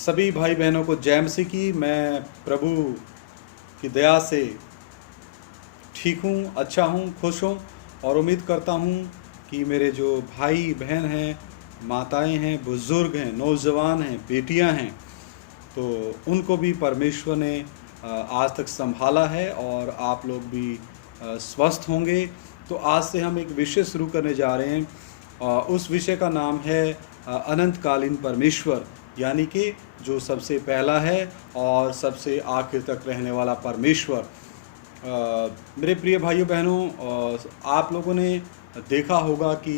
सभी भाई बहनों को जय मसीह की। मैं प्रभु की दया से ठीक हूँ, अच्छा हूँ, खुश हूँ और उम्मीद करता हूँ कि मेरे जो भाई बहन हैं, माताएं हैं, बुज़ुर्ग हैं, नौजवान हैं, बेटियां हैं, तो उनको भी परमेश्वर ने आज तक संभाला है और आप लोग भी स्वस्थ होंगे। तो आज से हम एक विषय शुरू करने जा रहे हैं। उस विषय का नाम है अनंतकालीन परमेश्वर, यानी कि जो सबसे पहला है और सबसे आखिर तक रहने वाला परमेश्वर। मेरे प्रिय भाइयों बहनों, आप लोगों ने देखा होगा कि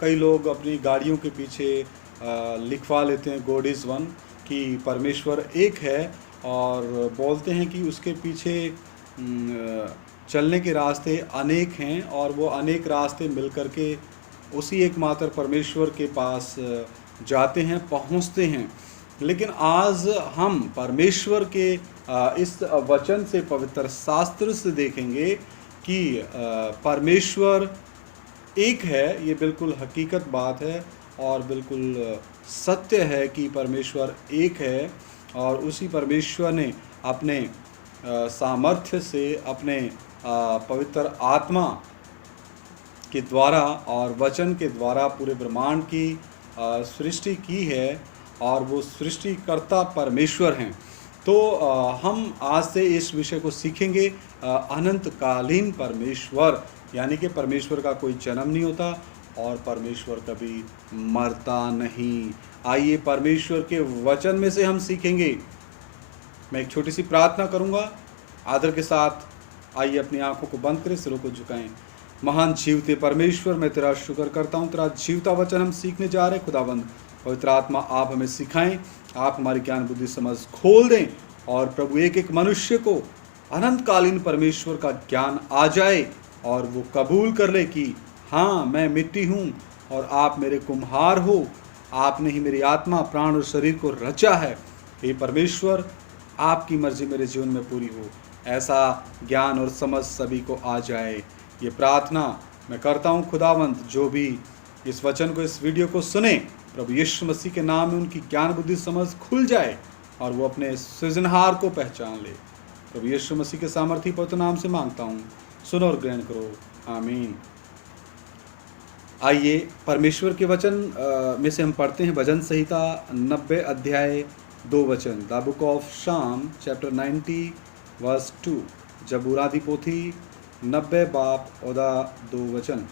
कई लोग अपनी गाड़ियों के पीछे लिखवा लेते हैं गॉड इज़ वन, कि परमेश्वर एक है, और बोलते हैं कि उसके पीछे चलने के रास्ते अनेक हैं और वो अनेक रास्ते मिल कर के उसी एकमात्र परमेश्वर के पास जाते हैं, पहुंचते हैं। लेकिन आज हम परमेश्वर के इस वचन से, पवित्र शास्त्र से देखेंगे कि परमेश्वर एक है। ये बिल्कुल हकीकत बात है और बिल्कुल सत्य है कि परमेश्वर एक है, और उसी परमेश्वर ने अपने सामर्थ्य से, अपने पवित्र आत्मा के द्वारा और वचन के द्वारा पूरे ब्रह्मांड की सृष्टि की है, और वो सृष्टिकर्ता परमेश्वर हैं। तो हम आज से इस विषय को सीखेंगे, अनंतकालीन परमेश्वर, यानी कि परमेश्वर का कोई जन्म नहीं होता और परमेश्वर कभी मरता नहीं। आइए परमेश्वर के वचन में से हम सीखेंगे। मैं एक छोटी सी प्रार्थना करूंगा आदर के साथ। आइए अपनी आंखों को बंद करें, सिरों को झुकाएं। महान जीवते परमेश्वर, मैं तेरा शुक्र करता हूँ। तेरा जीवता वचन हम सीखने जा रहे हैं। खुदाबंद पवित्र आत्मा, आप हमें सिखाएं, आप हमारी ज्ञान बुद्धि समझ खोल दें, और प्रभु एक एक मनुष्य को अनंतकालीन परमेश्वर का ज्ञान आ जाए और वो कबूल कर ले कि हाँ, मैं मिट्टी हूँ और आप मेरे कुम्हार हो, आपने ही मेरी आत्मा, प्राण और शरीर को रचा है। हे परमेश्वर, आपकी मर्जी मेरे जीवन में पूरी हो, ऐसा ज्ञान और समझ सभी को आ जाए। ये प्रार्थना मैं करता हूँ खुदावंत, जो भी इस वचन को, इस वीडियो को सुने, प्रभु यीशु मसीह के नाम में उनकी ज्ञान बुद्धि समझ खुल जाए और वो अपने सृजनहार को पहचान ले। प्रभु यीशु मसीह के सामर्थी पवित्र नाम से मांगता हूँ, सुनो और ग्रहण करो, आमीन। आइए परमेश्वर के वचन में से हम पढ़ते हैं भजन संहिता 90 अध्याय 2 वचन। द बुक ऑफ शाम चैप्टर 90 वर्स 2। जबूरादी पोथी 90 बाप ओदा 2 वचन।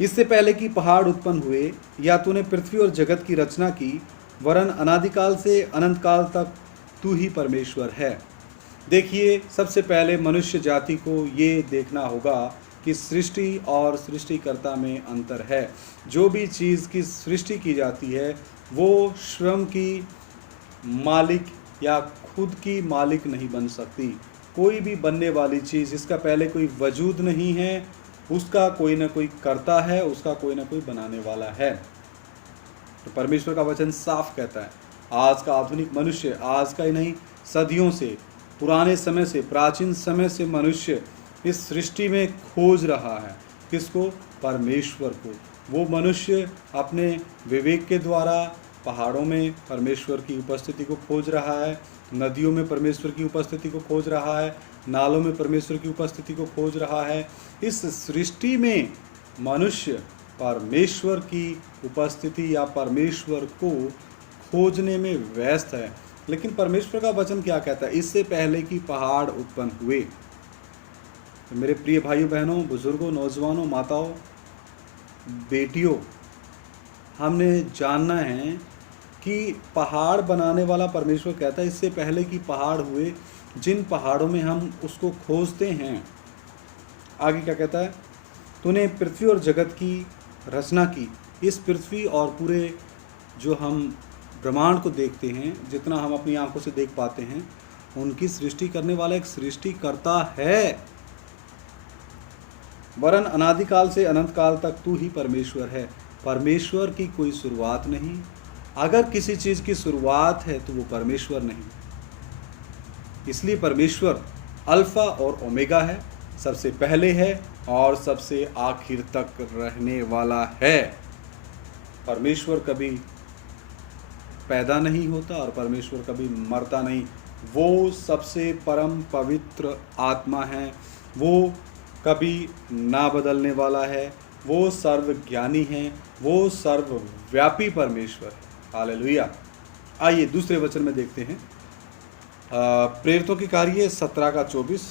इससे पहले कि पहाड़ उत्पन्न हुए या तूने पृथ्वी और जगत की रचना की, वरन अनादिकाल से अनंतकाल तक तू ही परमेश्वर है। देखिए, सबसे पहले मनुष्य जाति को ये देखना होगा कि सृष्टि और सृष्टिकर्ता में अंतर है। जो भी चीज़ की सृष्टि की जाती है वो स्वयं की मालिक या खुद की मालिक नहीं बन सकती। कोई भी बनने वाली चीज़ जिसका पहले कोई वजूद नहीं है, उसका कोई ना कोई करता है, उसका कोई ना कोई बनाने वाला है। तो परमेश्वर का वचन साफ कहता है, आज का आधुनिक मनुष्य, आज का ही नहीं, सदियों से, पुराने समय से, प्राचीन समय से मनुष्य इस सृष्टि में खोज रहा है। किसको? परमेश्वर को। वो मनुष्य अपने विवेक के द्वारा पहाड़ों में परमेश्वर की उपस्थिति को खोज रहा है, नदियों में परमेश्वर की उपस्थिति को खोज रहा है, नालों में परमेश्वर की उपस्थिति को खोज रहा है। इस सृष्टि में मनुष्य परमेश्वर की उपस्थिति या परमेश्वर को खोजने में व्यस्त है। लेकिन परमेश्वर का वचन क्या कहता है? इससे पहले कि पहाड़ उत्पन्न हुए। तो मेरे प्रिय भाइयों बहनों, बुजुर्गों, नौजवानों, माताओं, बेटियों, हमने जानना है कि पहाड़ बनाने वाला परमेश्वर कहता है इससे पहले कि पहाड़ हुए, जिन पहाड़ों में हम उसको खोजते हैं। आगे क्या कहता है? तूने पृथ्वी और जगत की रचना की। इस पृथ्वी और पूरे जो हम ब्रह्मांड को देखते हैं, जितना हम अपनी आंखों से देख पाते हैं, उनकी सृष्टि करने वाला एक सृष्टिकर्ता है। वरन अनादिकाल से अनंतकाल तक तू ही परमेश्वर है। परमेश्वर की कोई शुरुआत नहीं। अगर किसी चीज़ की शुरुआत है तो वो परमेश्वर नहीं। इसलिए परमेश्वर अल्फा और ओमेगा है, सबसे पहले है और सबसे आखिर तक रहने वाला है। परमेश्वर कभी पैदा नहीं होता और परमेश्वर कभी मरता नहीं। वो सबसे परम पवित्र आत्मा है, वो कभी ना बदलने वाला है, वो सर्वज्ञानी है, वो सर्वव्यापी परमेश्वर है। हालेलुया। आइए दूसरे वचन में देखते हैं, प्रेरितों के कार्य 17:24,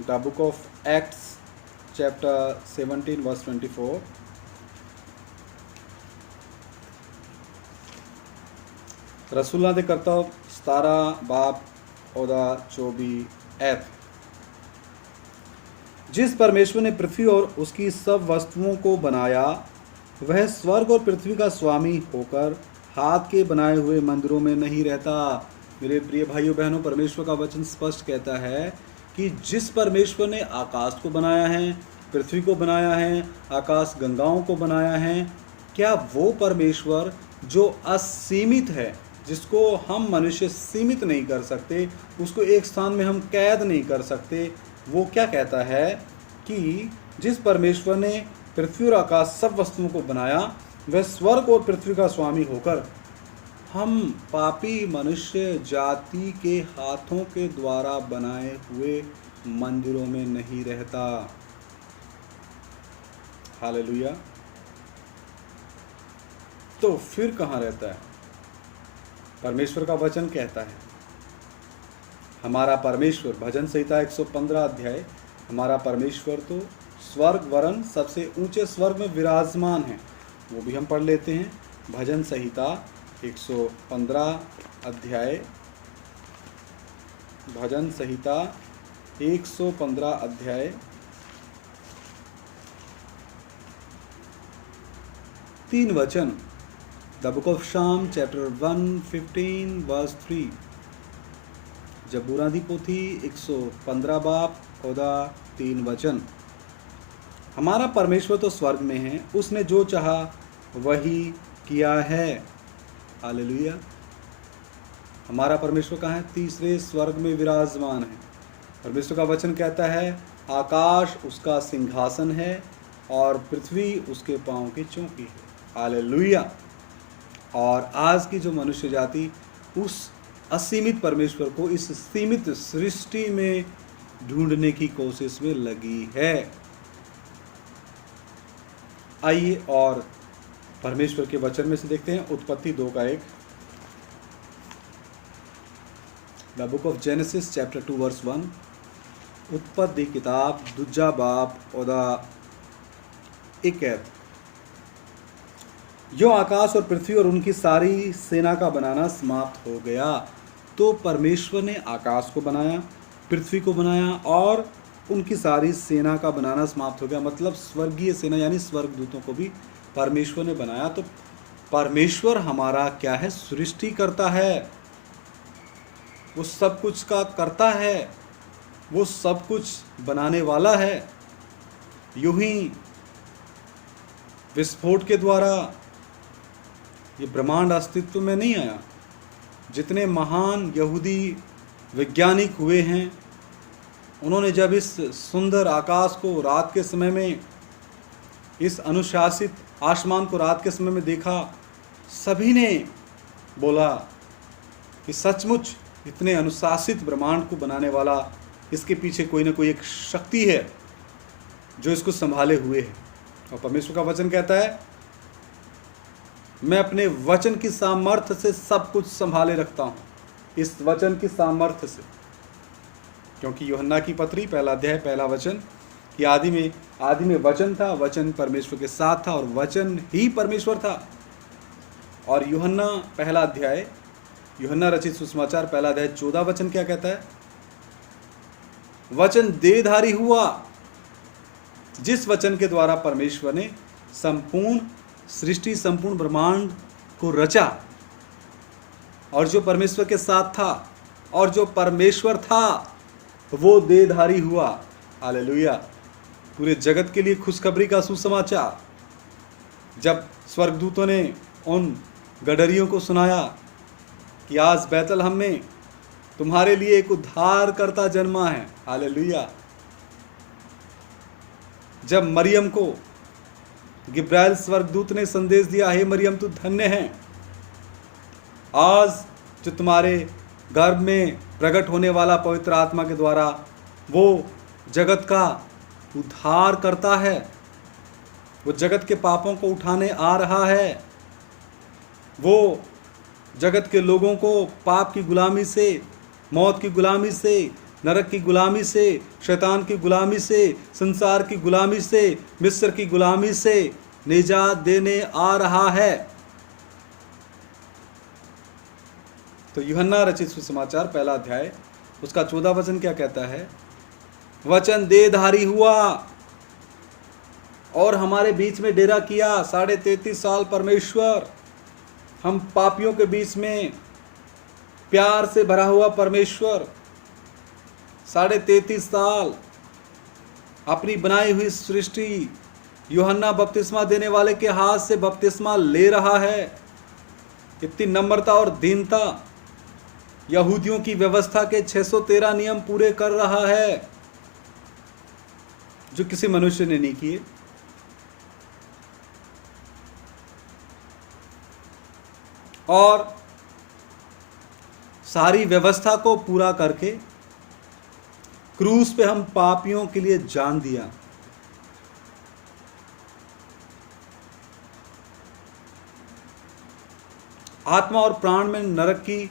the book of Acts chapter 17 verse 24। रसूलां दे करतब 17 बाब 24। जिस परमेश्वर ने पृथ्वी और उसकी सब वस्तुओं को बनाया, वह स्वर्ग और पृथ्वी का स्वामी होकर हाथ के बनाए हुए मंदिरों में नहीं रहता। मेरे प्रिय भाइयों बहनों, परमेश्वर का वचन स्पष्ट कहता है कि जिस परमेश्वर ने आकाश को बनाया है, पृथ्वी को बनाया है, आकाश गंगाओं को बनाया है, क्या वो परमेश्वर जो असीमित है, जिसको हम मनुष्य सीमित नहीं कर सकते, उसको एक स्थान में हम कैद नहीं कर सकते, वो क्या कहता है कि जिस परमेश्वर ने पृथ्वी और आकाश सब वस्तुओं को बनाया, वह स्वर्ग और पृथ्वी का स्वामी होकर हम पापी मनुष्य जाति के हाथों के द्वारा बनाए हुए मंदिरों में नहीं रहता। हालेलुया। तो फिर कहाँ रहता है? परमेश्वर का वचन कहता है, हमारा परमेश्वर, भजन संहिता 115 अध्याय, हमारा परमेश्वर तो स्वर्ग वरन सबसे ऊंचे स्वर्ग में विराजमान है। वो भी हम पढ़ लेते हैं। भजन संहिता 115 अध्याय, भजन संहिता 115 अध्याय 3 वचन, द बुक ऑफ शाम चैप्टर 115 वर्स 3। जबूरा दी पोथी 115 बाब 3 वचन। हमारा परमेश्वर तो स्वर्ग में है, उसने जो चाहा वही किया है। हालेलुया। हमारा परमेश्वर कहाँ है? तीसरे स्वर्ग में विराजमान है। परमेश्वर का वचन कहता है, आकाश उसका सिंहासन है और पृथ्वी उसके पांव की चौकी है। हालेलुया। और आज की जो मनुष्य जाति उस असीमित परमेश्वर को इस सीमित सृष्टि में ढूंढने की कोशिश में लगी है। आइए और परमेश्वर के वचन में से देखते हैं, उत्पत्ति 2:1, the book of Genesis chapter 2 verse 1। उत्पत्ति किताब दूजा बाब 1। जो आकाश और पृथ्वी और उनकी सारी सेना का बनाना समाप्त हो गया। तो परमेश्वर ने आकाश को बनाया, पृथ्वी को बनाया और उनकी सारी सेना का बनाना समाप्त हो गया। मतलब स्वर्गीय सेना यानी स्वर्गदूतों को भी परमेश्वर ने बनाया। तो परमेश्वर हमारा क्या है? सृष्टि करता है, वो सब कुछ का करता है, वो सब कुछ बनाने वाला है। यूं ही विस्फोट के द्वारा ये ब्रह्मांड अस्तित्व में नहीं आया। जितने महान यहूदी वैज्ञानिक हुए हैं, उन्होंने जब इस सुंदर आकाश को रात के समय में, इस अनुशासित आसमान को रात के समय में देखा, सभी ने बोला कि सचमुच इतने अनुशासित ब्रह्मांड को बनाने वाला, इसके पीछे कोई ना कोई एक शक्ति है जो इसको संभाले हुए है। और परमेश्वर का वचन कहता है, मैं अपने वचन की सामर्थ्य से सब कुछ संभाले रखता हूँ। इस वचन की सामर्थ्य से, क्योंकि यूहन्ना की पत्री 1 अध्याय 1 वचन कि आदि में वचन था, वचन परमेश्वर के साथ था और वचन ही परमेश्वर था। और यूहन्ना 1 अध्याय, यूहन्ना रचित सुसमाचार 1 अध्याय 14 वचन क्या कहता है? वचन देहधारी हुआ, जिस वचन के द्वारा परमेश्वर ने संपूर्ण सृष्टि, संपूर्ण ब्रह्मांड को रचा। और जो परमेश्वर के साथ था और जो परमेश्वर था वो देहधारी हुआ। हालेलुया। पूरे जगत के लिए खुशखबरी का सुसमाचार। जब स्वर्गदूतों ने उन गडरियों को सुनाया कि आज बैतलहम में तुम्हारे लिए एक उद्धारकर्ता जन्मा है। हालेलुया। जब मरियम को गिब्राइल स्वर्गदूत ने संदेश दिया, हे मरियम तू धन्य है, आज जो तुम्हारे गर्भ में प्रकट होने वाला पवित्र आत्मा के द्वारा वो जगत का उद्धार करता है, वो जगत के पापों को उठाने आ रहा है, वो जगत के लोगों को पाप की गुलामी से, मौत की गुलामी से, नरक की गुलामी से, शैतान की गुलामी से, संसार की गुलामी से, मिस्र की गुलामी से निजात देने आ रहा है। तो यूहन्ना रचित सुसमाचार पहला अध्याय उसका 14 वचन क्या कहता है? वचन देहधारी हुआ और हमारे बीच में डेरा किया। 33.5 साल परमेश्वर हम पापियों के बीच में, प्यार से भरा हुआ परमेश्वर 33.5 साल अपनी बनाई हुई सृष्टि यूहन्ना बपतिस्मा देने वाले के हाथ से बपतिस्मा ले रहा है। इतनी नम्रता और दीनता, यहूदियों की व्यवस्था के 613 नियम पूरे कर रहा है जो किसी मनुष्य ने नहीं किए। और सारी व्यवस्था को पूरा करके क्रूस पे हम पापियों के लिए जान दिया। आत्मा और प्राण में नरक की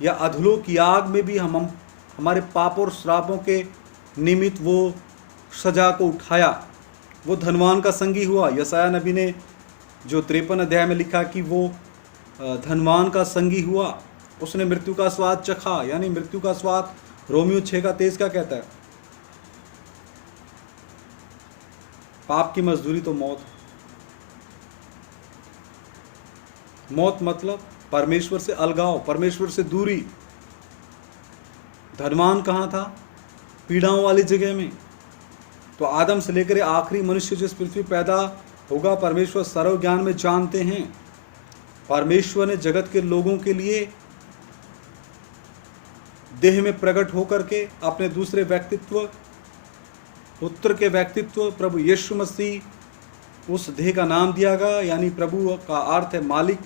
या अधलोक की आग में भी हम हमारे पाप और श्रापों के निमित्त वो सजा को उठाया। वो धनवान का संगी हुआ। यशायाह नबी ने जो 53 अध्याय में लिखा कि वो धनवान का संगी हुआ, उसने मृत्यु का स्वाद चखा, यानी मृत्यु का स्वाद। रोमियो 6:23 क्या कहता है? पाप की मजदूरी तो मौत। मौत मतलब परमेश्वर से अलगाव, परमेश्वर से दूरी। धनवान कहाँ था? पीड़ाओं वाली जगह में। तो आदम से लेकर आखिरी मनुष्य जिस पृथ्वी पैदा होगा, परमेश्वर सर्व ज्ञान में जानते हैं। परमेश्वर ने जगत के लोगों के लिए देह में प्रकट होकर के अपने दूसरे व्यक्तित्व, पुत्र के व्यक्तित्व प्रभु यीशु मसीह, उस देह का नाम दिया गया। यानी प्रभु का अर्थ है मालिक,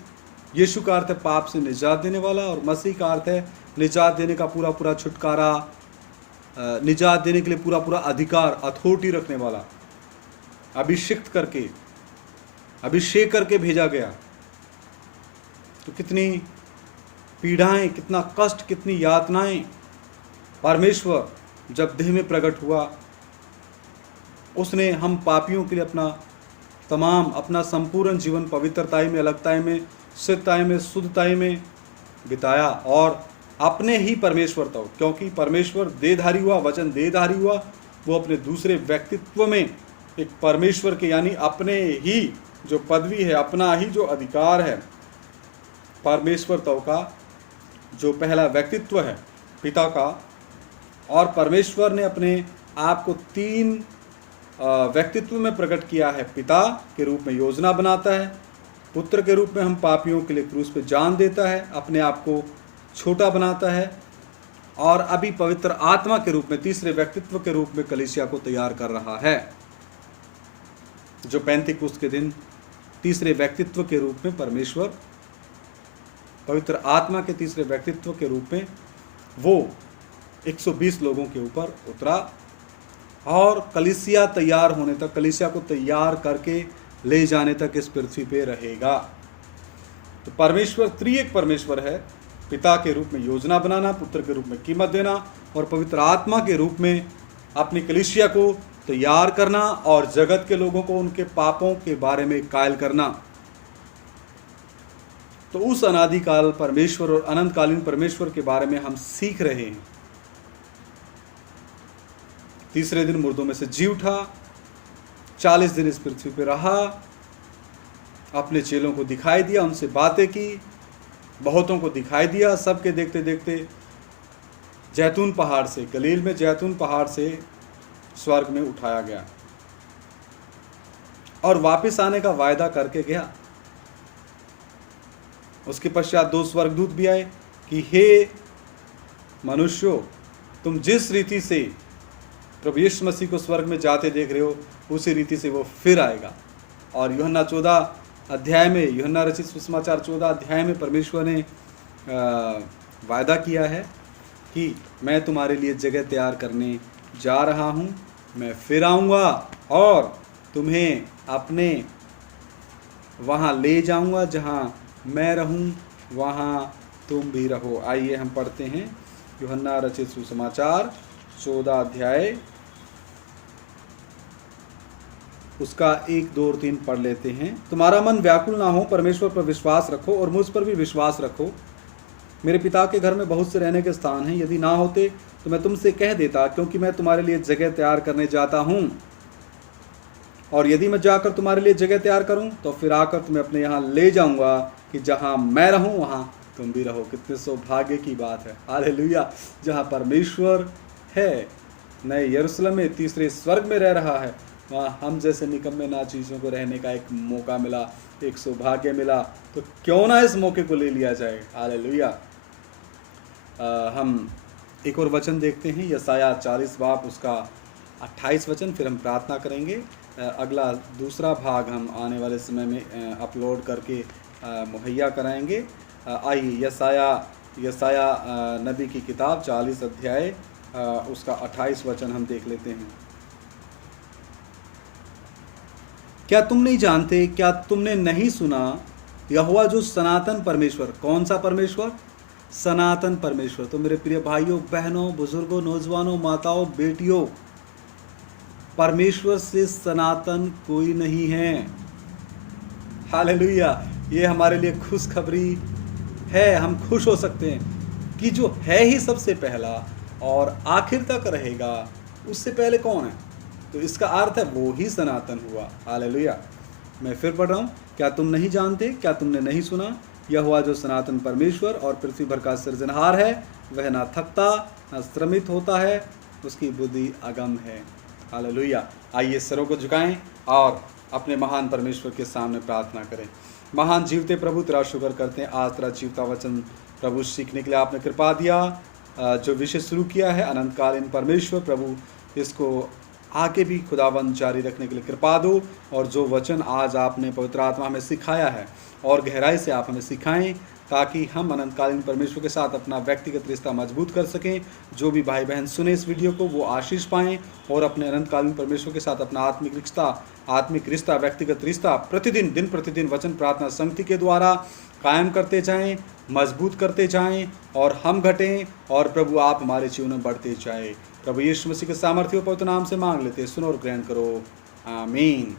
यीशु का अर्थ है पाप से निजात देने वाला, और मसीह का अर्थ है निजात देने का पूरा पूरा छुटकारा, निजात देने के लिए पूरा पूरा अधिकार, अथॉरिटी रखने वाला। अभिषिक्त करके, अभिषेक करके भेजा गया। तो कितनी पीड़ाएं, कितना कष्ट, कितनी यातनाएं। परमेश्वर जब देह में प्रकट हुआ, उसने हम पापियों के लिए अपना संपूर्ण जीवन पवित्रताई में, अलगताई में, सिद्धताई में, शुद्धताई में बिताया। और अपने ही परमेश्वर था, क्योंकि परमेश्वर देहधारी हुआ, वचन देहधारी हुआ। वो अपने दूसरे व्यक्तित्व में एक परमेश्वर के, यानी अपने ही जो पदवी है, अपना ही जो अधिकार है, परमेश्वर तव का जो पहला व्यक्तित्व है पिता का। और परमेश्वर ने अपने आप को 3 व्यक्तित्व में प्रकट किया है। पिता के रूप में योजना बनाता है, पुत्र के रूप में हम पापियों के लिए क्रूस पे जान देता है, अपने आप को छोटा बनाता है, और अभी पवित्र आत्मा के रूप में, तीसरे व्यक्तित्व के रूप में कलीसिया को तैयार कर रहा है, जो पेंतिकुस्त के दिन तीसरे व्यक्तित्व के रूप में परमेश्वर पवित्र आत्मा के तीसरे व्यक्तित्व के रूप में वो 120 लोगों के ऊपर उतरा। और कलीसिया तैयार होने तक, कलीसिया को तैयार करके ले जाने तक इस पृथ्वी पे रहेगा। तो परमेश्वर त्रिएक परमेश्वर है। पिता के रूप में योजना बनाना, पुत्र के रूप में कीमत देना, और पवित्र आत्मा के रूप में अपनी कलीसिया को तैयार करना और जगत के लोगों को उनके पापों के बारे में कायल करना। तो उस अनादिकाल परमेश्वर और अनंतकालीन परमेश्वर के बारे में हम सीख रहे हैं। तीसरे दिन मुर्दों में से जी उठा, 40 दिन इस पृथ्वी पर रहा, अपने चेलों को दिखाई दिया, उनसे बातें की, बहुतों को दिखाई दिया। सबके देखते देखते जैतून पहाड़ से, गलील में जैतून पहाड़ से स्वर्ग में उठाया गया और वापस आने का वायदा करके गया। उसके पश्चात 2 स्वर्गदूत भी आए कि हे मनुष्यों, तुम जिस रीति से प्रभु यीशु मसीह को स्वर्ग में जाते देख रहे हो, उसी रीति से वो फिर आएगा। और यूहन्ना 14 अध्याय में, यूहन्ना रचित सुसमाचार 14 अध्याय में परमेश्वर ने वायदा किया है कि मैं तुम्हारे लिए जगह तैयार करने जा रहा हूँ, मैं फिर आऊँगा और तुम्हें अपने वहाँ ले जाऊँगा, जहाँ मैं रहूँ वहाँ तुम भी रहो। आइए हम पढ़ते हैं यूहन्ना रचित सुसमाचार 14 अध्याय उसका 1, 2 और 3 पढ़ लेते हैं। तुम्हारा मन व्याकुल ना हो, परमेश्वर पर विश्वास रखो और मुझ पर भी विश्वास रखो। मेरे पिता के घर में बहुत से रहने के स्थान हैं, यदि ना होते तो मैं तुमसे कह देता, क्योंकि मैं तुम्हारे लिए जगह तैयार करने जाता हूँ। और यदि मैं जाकर तुम्हारे लिए जगह तैयार करूँ तो फिर आकर तुम्हें अपने यहाँ ले जाऊँगा, कि जहाँ मैं रहूँ वहाँ तुम भी रहो। कितने सौभाग्य की बात है, हालेलुया। जहाँ परमेश्वर है, नए यरूशलेम में, तीसरे स्वर्ग में रह रहा है, वहाँ हम जैसे निकम्मे ना चीज़ों को रहने का एक मौका मिला, एक सौभाग्य मिला, तो क्यों ना इस मौके को ले लिया जाए, हालेलुया। हम एक और वचन देखते हैं, यशाया 40 बाब उसका 28 वचन, फिर हम प्रार्थना करेंगे। अगला दूसरा भाग हम आने वाले समय में अपलोड करके मुहैया कराएंगे। आइए यशाया नबी की किताब 40 अध्याय उसका 28 वचन हम देख लेते हैं। क्या तुम नहीं जानते, क्या तुमने नहीं सुना, यहोवा जो सनातन परमेश्वर, कौन सा परमेश्वर? सनातन परमेश्वर। तो मेरे प्रिय भाइयों, बहनों, बुजुर्गों, नौजवानों, माताओं, बेटियों, परमेश्वर से सनातन कोई नहीं है, हालेलुया। ये हमारे लिए खुशखबरी है। हम खुश हो सकते हैं कि जो है ही सबसे पहला और आखिर तक रहेगा, उससे पहले कौन है? तो इसका अर्थ है वो ही सनातन हुआ, हालेलुया। मैं फिर पढ़ रहा हूँ, क्या तुम नहीं जानते, क्या तुमने नहीं सुना, यहोवा जो सनातन परमेश्वर और पृथ्वी भर का सृजनहार है, वह ना थकता ना श्रमित होता है, उसकी बुद्धि अगम है, हालेलुया। आइए सरों को झुकाएं और अपने महान परमेश्वर के सामने प्रार्थना करें। महान जीवते प्रभु, तेरा शुक्र करते हैं, आज तेरा जीवता वचन प्रभु सीखने के लिए आपने कृपा दिया। जो विषय शुरू किया है अनंतकालीन परमेश्वर, प्रभु इसको आगे भी खुदावंद जारी रखने के लिए कृपा दो। और जो वचन आज आपने पवित्र आत्मा हमें सिखाया है, और गहराई से आप हमें सिखाएं, ताकि हम अनंतकालीन परमेश्वर के साथ अपना व्यक्तिगत रिश्ता मजबूत कर सकें। जो भी भाई बहन सुने इस वीडियो को, वो आशीष पाएं और अपने अनंतकालीन परमेश्वर के साथ अपना आत्मिक रिश्ता, व्यक्तिगत रिश्ता प्रतिदिन, दिन प्रतिदिन वचन प्रार्थना संगति के द्वारा कायम करते जाएं, मजबूत करते जाएं, और हम घटें और प्रभु आप हमारे जीवन में बढ़ते जाएं। प्रभु यीशु मसीह के सामर्थ्य पवित्र नाम से मांग लेते, सुनो और ग्रहण करो, आमीन।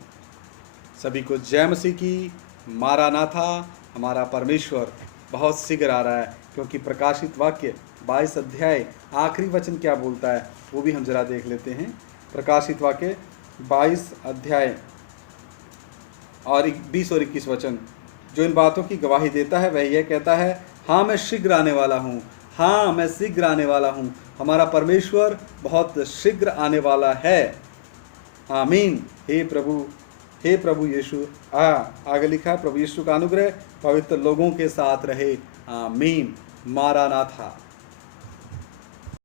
सभी को जय मसीह की। मारानाथा, हमारा परमेश्वर बहुत शीघ्र आ रहा है, क्योंकि प्रकाशित वाक्य 22 अध्याय आखिरी वचन क्या बोलता है वो भी हम जरा देख लेते हैं। प्रकाशित वाक्य 22 अध्याय और 20 और 21 वचन जो इन बातों की गवाही देता है, वह यह कहता है, हाँ मैं शीघ्र आने वाला हूँ, हाँ मैं शीघ्र आने वाला हूँ। हमारा परमेश्वर बहुत शीघ्र आने वाला है, आमीन। हे प्रभु यीशु, आगे लिखा है, प्रभु यीशु का अनुग्रह पवित्र लोगों के साथ रहे, आमीन। मारानाथा।